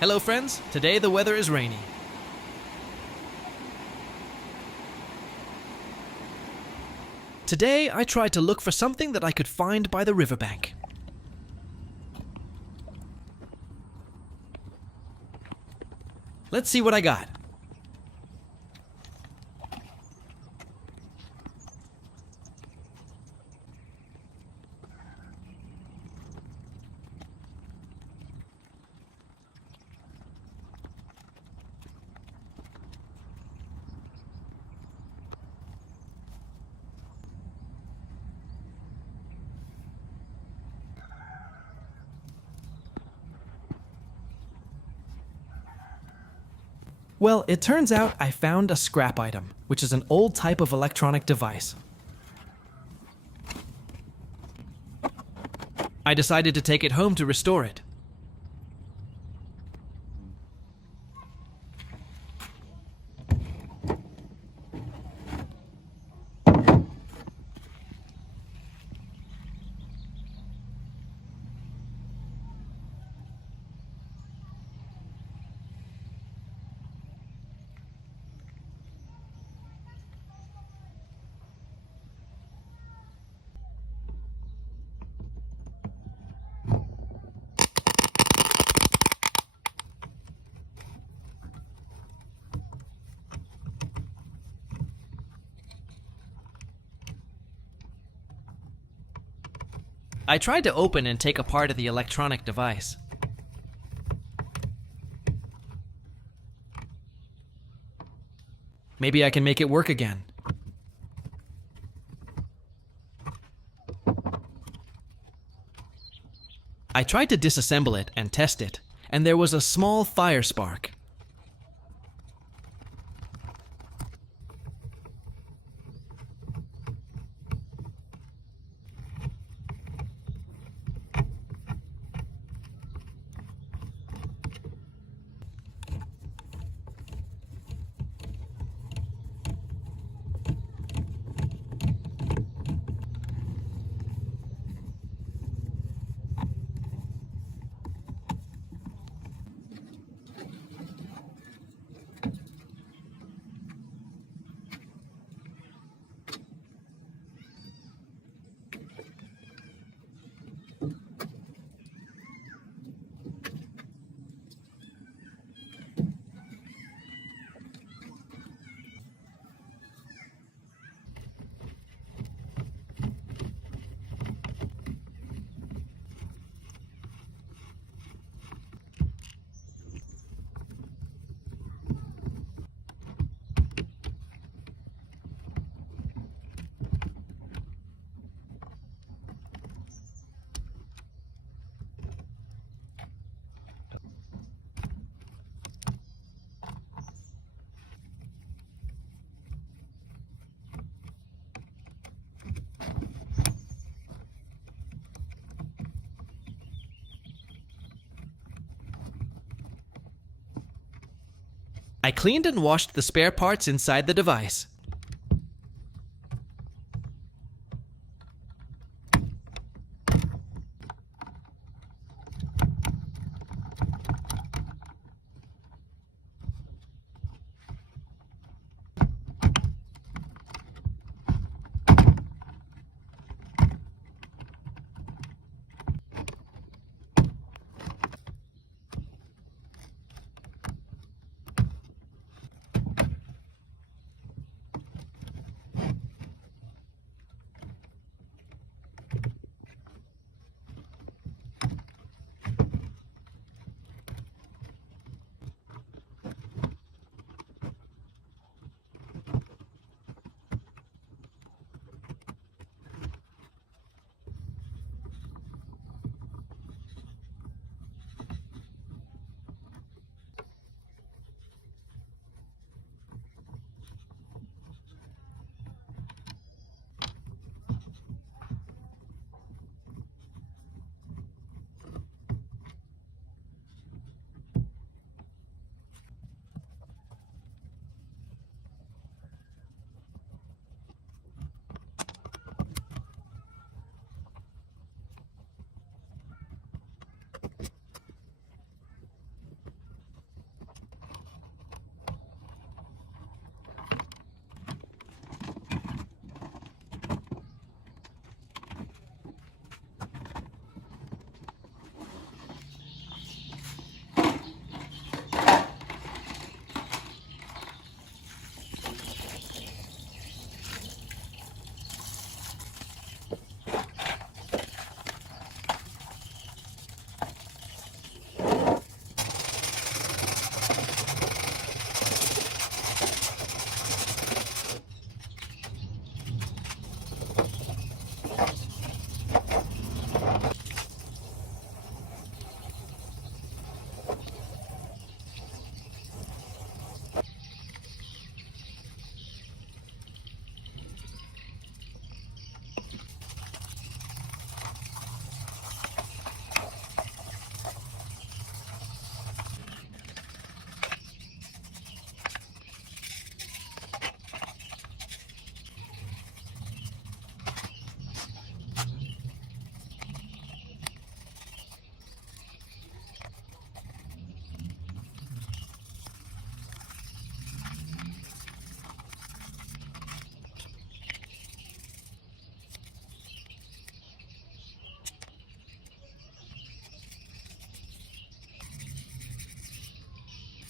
Hello friends, today the weather is rainy. Today I tried to look for something that I could find by the riverbank. Let's see what I got. Well, it turns out I found a scrap item, which is an old type of electronic device. I decided to take it home to restore it. I tried to open and take apart the electronic device. Maybe I can make it work again. I tried to disassemble it and test it, and there was a small fire spark. I cleaned and washed the spare parts inside the device.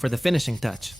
for the finishing touch.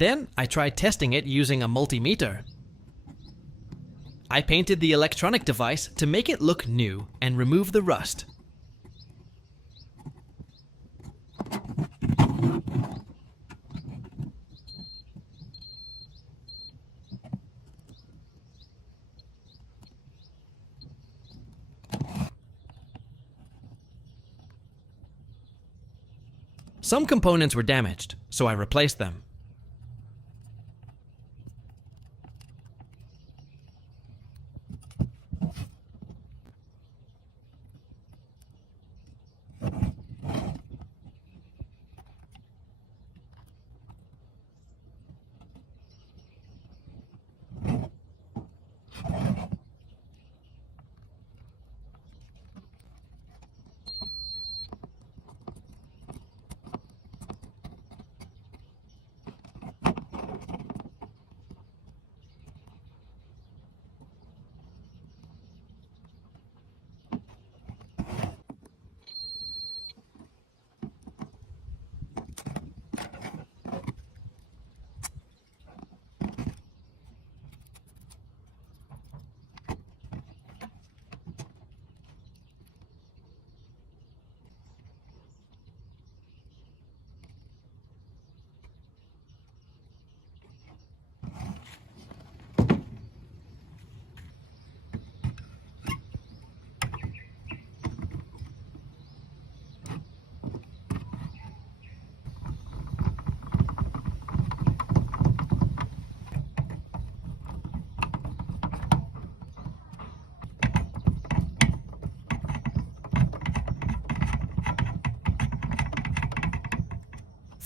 Then I tried testing it using a multimeter. I painted the electronic device to make it look new and remove the rust. Some components were damaged, so I replaced them.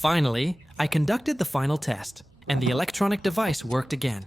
Finally, I conducted the final test, and the electronic device worked again.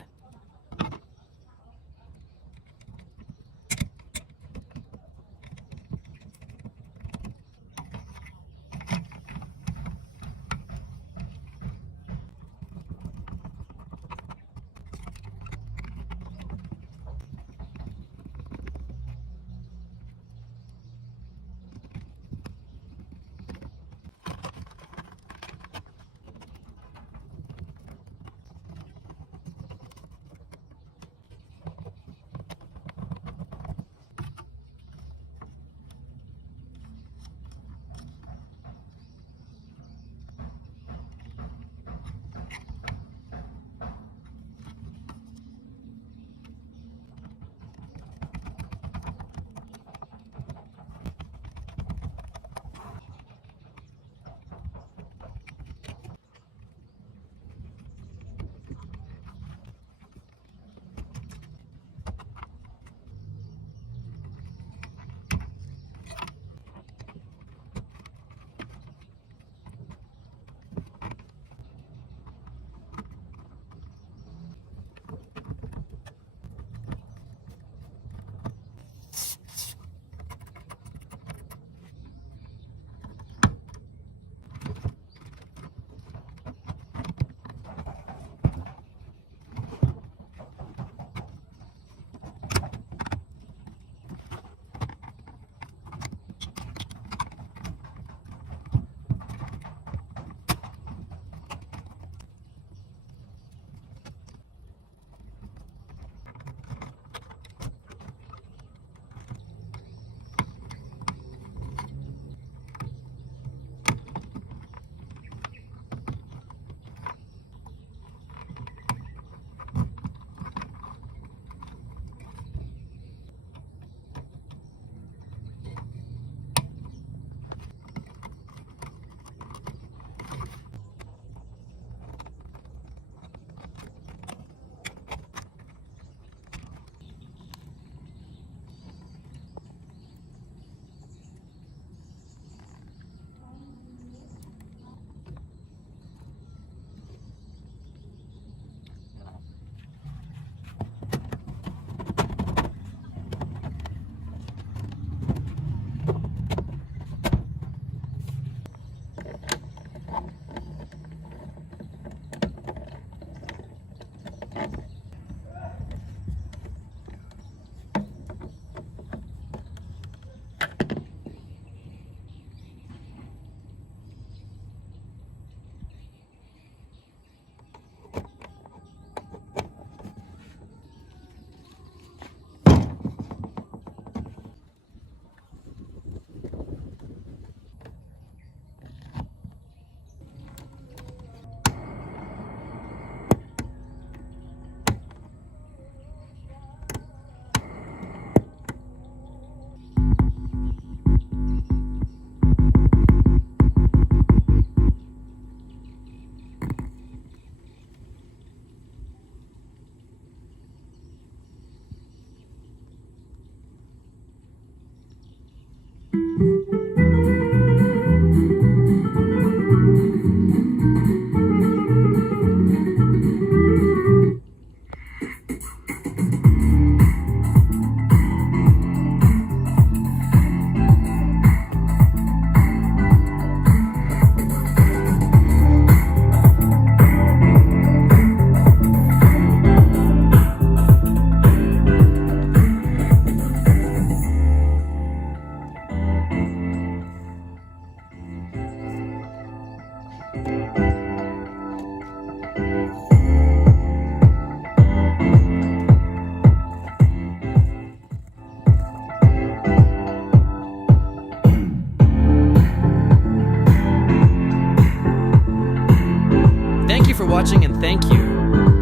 watching and thank you.